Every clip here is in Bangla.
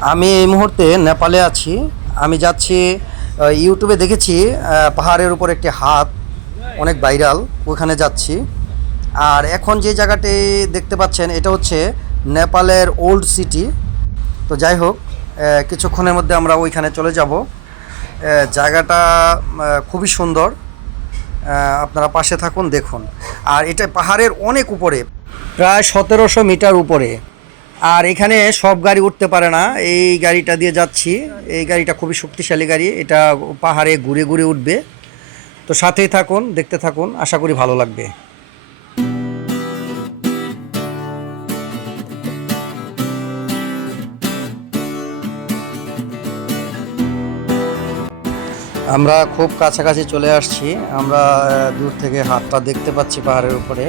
আমি এই মুহূর্তে নেপালে আছি। আমি যাচ্ছি ইউটিউবে দেখেছি পাহাড়ের উপর একটি হাত, অনেক ভাইরাল, ওখানে যাচ্ছি। আর এখন যে জায়গাটি দেখতে পাচ্ছেন, এটা হচ্ছে নেপালের ওল্ড সিটি। তো যাই হোক কিছুক্ষণের মধ্যে আমরা ওইখানে চলে যাব। জায়গাটা খুবই সুন্দর। আপনারা পাশে থাকুন, দেখুন। আর এটা পাহাড়ের অনেক উপরে, প্রায় সতেরোশো মিটার উপরে। আর এখানে সব গাড়ি উঠতে পারে না। এই গাড়িটা দিয়ে যাচ্ছি। এই গাড়িটা খুবই শক্তিশালী গাড়ি। এটা পাহাড়ে ঘুরে ঘুরে উঠবে। তো সাথেই থাকুন, দেখতে থাকুন। আশা করি ভালো লাগবে। আমরা খুব কাছাকাছি চলে আসছি। আমরা দূর থেকে হাতটা দেখতে পাচ্ছি পাহাড়ের উপরে।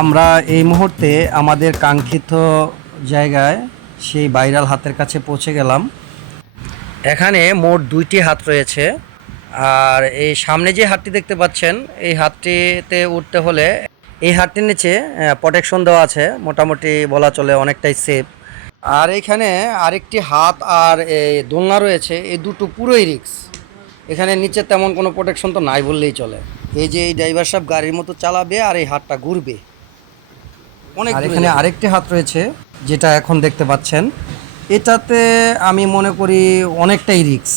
আমরা এই মুহূর্তে আমাদের কাঙ্ক্ষিত জায়গায় সেই ভাইরাল হাতের কাছে পৌঁছে গেলাম। এখানে মোট দুইটি হাত রয়েছে। আর এই সামনে যে হাতটি দেখতে পাচ্ছেন, এই হাতটিতে উঠতে হলে এই হাতটির নিচে প্রোটেকশন দেওয়া আছে। মোটামুটি বলা চলে অনেকটাই সেফ আর এখানে আরেকটি হাত আর এই দোলনা রয়েছে। এই দুটো পুরোই রিক্স এখানে নিচে তেমন কোনো প্রোটেকশন তো নাই বললেই চলে। এই যে এই ড্রাইভার সাহেব গাড়ির মতো চালাবে আর এই হাতটা ঘুরবে। আর এখানে আরেকটি হাত রয়েছে যেটা এখন দেখতে পাচ্ছেন। এটাতে আমি মনে করি অনেকটাই রিক্স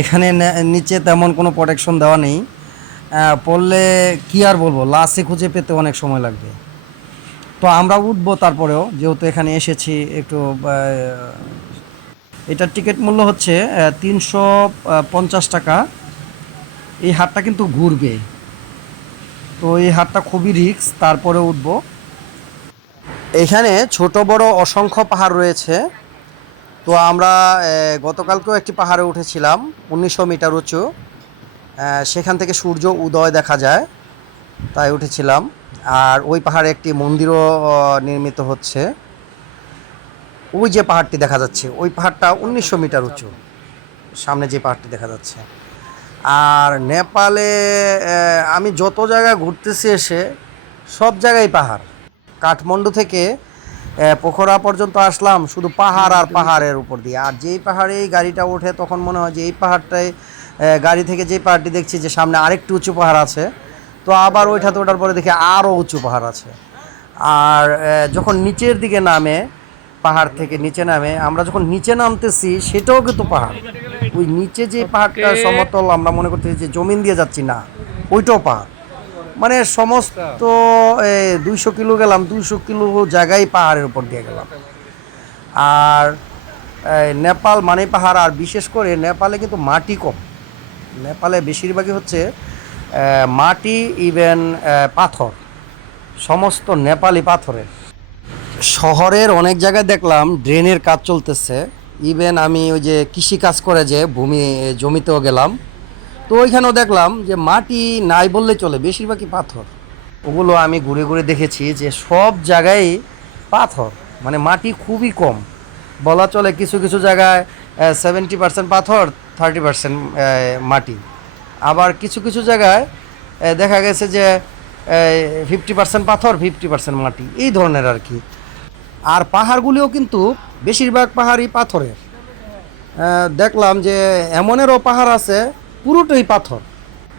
এখানে নিচে তেমন কোনো প্রোটেকশন দেওয়া নেই। পড়লে কি আর বলব লাশে খুঁজে পেতে অনেক সময় লাগবে। তো আমরা উঠবো তারপরেও যেহেতু এখানে এসেছি একটু এটার টিকিট মূল্য হচ্ছে তিনশো পঞ্চাশ টাকা। এই হাটটা কিন্তু ঘুরবে। তো এই হাটটা খুবই রিক্স তারপরে উঠবো। এখানে ছোট বড় অসংখ্য পাহাড় রয়েছে। তো আমরা গতকালকেও একটি পাহাড়ে উঠেছিলাম, উনিশশো মিটার উঁচু। সেখান থেকে সূর্য উদয় দেখা যায়, তাই উঠেছিলাম। আর ওই পাহাড়ে একটি মন্দিরও নির্মিত হচ্ছে। ওই যে পাহাড়টি দেখা যাচ্ছে, ওই পাহাড়টা উনিশশো মিটার উঁচু। সামনে যে পাহাড়টি দেখা যাচ্ছে। আর নেপালে আমি যত জায়গায় ঘুরতেছি এসে, সব জায়গায় পাহাড়। কাঠমান্ডু থেকে পোখরা পর্যন্ত আসলাম শুধু পাহাড় আর পাহাড়ের উপর দিয়ে। আর যেই পাহাড়ে এই গাড়িটা ওঠে তখন মনে হয় যে এই পাহাড়টায় গাড়ি থেকে যেই পাহাড়টি দেখছি যে সামনে আরেকটি উঁচু পাহাড় আছে তো আবার ওইটাতে ওঠার পরে দেখি আরও উঁচু পাহাড় আছে। আর যখন নিচের দিকে নামে পাহাড় থেকে নিচে নামে আমরা যখন নিচে নামতেছি সেটাও কিন্তু পাহাড়। ওই নিচে যে পাহাড়টা সমতল আমরা মনে করতেছি যে জমিন দিয়ে যাচ্ছি না ওইটাও পাহাড়। মানে সমস্ত দুইশো কিলো গেলাম, দুইশো কিলো জায়গায় পাহাড়ের উপর দিয়ে গেলাম। আর নেপাল মানে পাহাড়, আর বিশেষ করে নেপালে কিন্তু মাটি কম। নেপালে বেশিরভাগই হচ্ছে মাটি ইভেন পাথর। সমস্ত নেপালি পাথরের। শহরের অনেক জায়গায় দেখলাম ড্রেনের কাজ চলতেছে। ইভেন আমি ওই যে কৃষি কাজ করে যে ভূমি জমিতেও গেলাম। তো ওইখানেও দেখলাম যে মাটি নাই বললে চলে, বেশিরভাগই পাথর। ওগুলো আমি ঘুরে ঘুরে দেখেছি যে সব জায়গায় পাথর মানে মাটি খুবই কম। বলা চলে কিছু কিছু জায়গায় সেভেন্টি পার্সেন্ট পাথর থার্টি পার্সেন্ট মাটি। আবার কিছু কিছু জায়গায় দেখা গেছে যে ফিফটি পার্সেন্ট পাথর ফিফটি পার্সেন্ট মাটি, এই ধরনের আর কি। আর পাহাড়গুলিও কিন্তু বেশিরভাগ পাহাড়ই পাথরের। দেখলাম যে এমনেরও পাহাড় আছে পুরোটাই পাথর।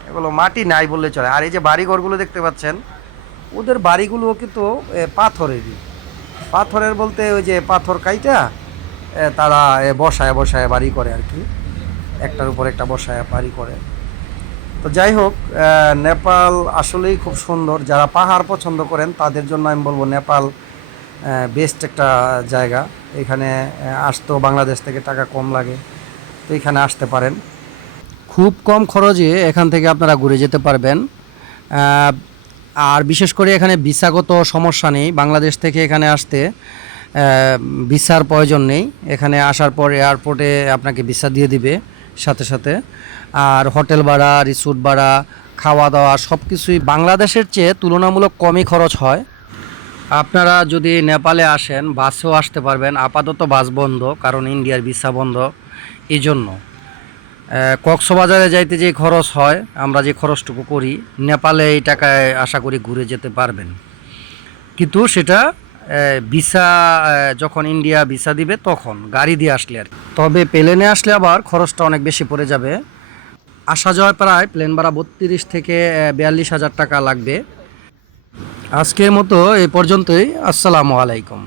এগুলো মাটি নাই বললে চলে। আর এই যে বাড়িঘরগুলো দেখতে পাচ্ছেন, ওদের বাড়িগুলো কিন্তু পাথরেরই। পাথরের বলতে ওই যে পাথর কাইটা তারা বসায় বসায় বাড়ি করে আর কি। একটার উপর একটা বসায় বাড়ি করে। তো যাই হোক নেপাল আসলেই খুব সুন্দর। যারা পাহাড় পছন্দ করেন, তাদের জন্য আমি বলব নেপাল বেস্ট একটা জায়গা। এখানে আসতেও বাংলাদেশ থেকে টাকা কম লাগে। তো এখানে আসতে পারেন। খুব কম খরচে এখান থেকে আপনারা ঘুরে যেতে পারবেন। আর বিশেষ করে এখানে ভিসাগত সমস্যা নেই। বাংলাদেশ থেকে এখানে আসতে ভিসার প্রয়োজন নেই। এখানে আসার পর এয়ারপোর্টে আপনাকে ভিসা দিয়ে দিবে সাথে সাথে। আর হোটেল ভাড়া, রিসোর্ট ভাড়া, খাওয়া দাওয়া সব কিছুই বাংলাদেশের চেয়ে তুলনামূলক কমই খরচ হয়। আপনারা যদি নেপালে আসেন, বাসেও আসতে পারবেন। আপাতত বাস বন্ধ, কারণ ইন্ডিয়ার ভিসা বন্ধ। এই জন্য কক্সবাজারে যাইতে যে খরচ হয়, আমরা যে খরচটুকু করি, নেপালে এই টাকায় আশা করি ঘুরে যেতে পারবেন। কিন্তু সেটা ভিসা যখন ইন্ডিয়া ভিসা দিবে, তখন গাড়ি দিয়ে আসলে আর তবে প্লেনে আসলে আবার খরচটা অনেক বেশি পড়ে যাবে। আসা যাওয়ায় প্রায় প্লেন ভাড়া বত্রিশ থেকে বিয়াল্লিশ হাজার টাকা লাগবে। আজকের মতো এ পর্যন্তই। আসসালামু আলাইকুম।